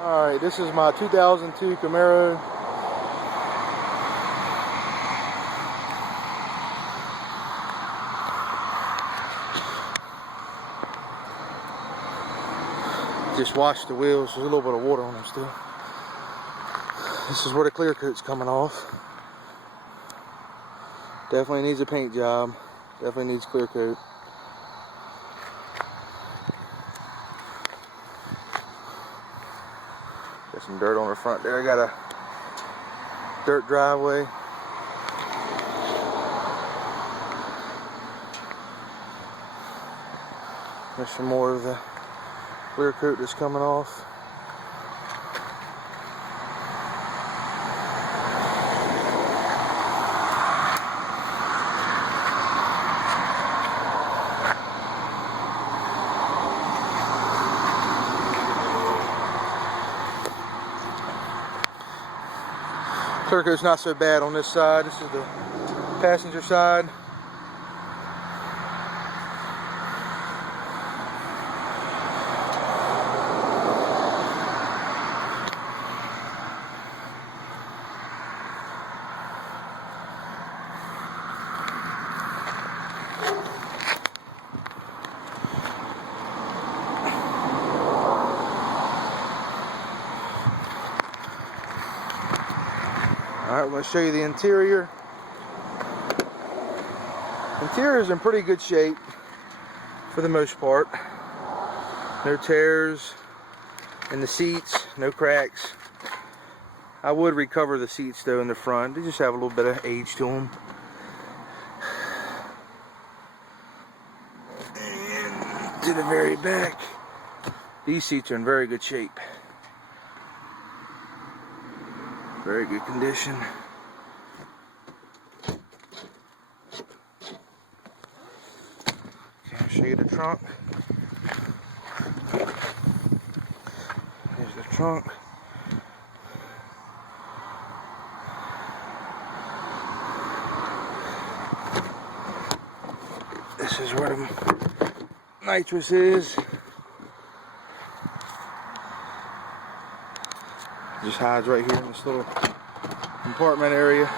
Alright, this is my 2002 Camaro. Just washed the wheels. There's a little bit of water on them still. This is where the clear coat's coming off. Definitely needs a paint job. Definitely needs clear coat. Got some dirt on the front there. I got a dirt driveway. There's some more of the clear coat that's coming off. Clear coat's not so bad on this side. This is the passenger side. Alright, we're going to show you the interior. Interior is in pretty good shape for the most part. No tears in the seats, no cracks. I would recover the seats though in the front. They just have a little bit of age to them. And to the very back, these seats are in very good shape. Very good condition. Okay, I'll show you the trunk. Here's the trunk. This is where the nitrous is. Just hides right here in this little compartment area.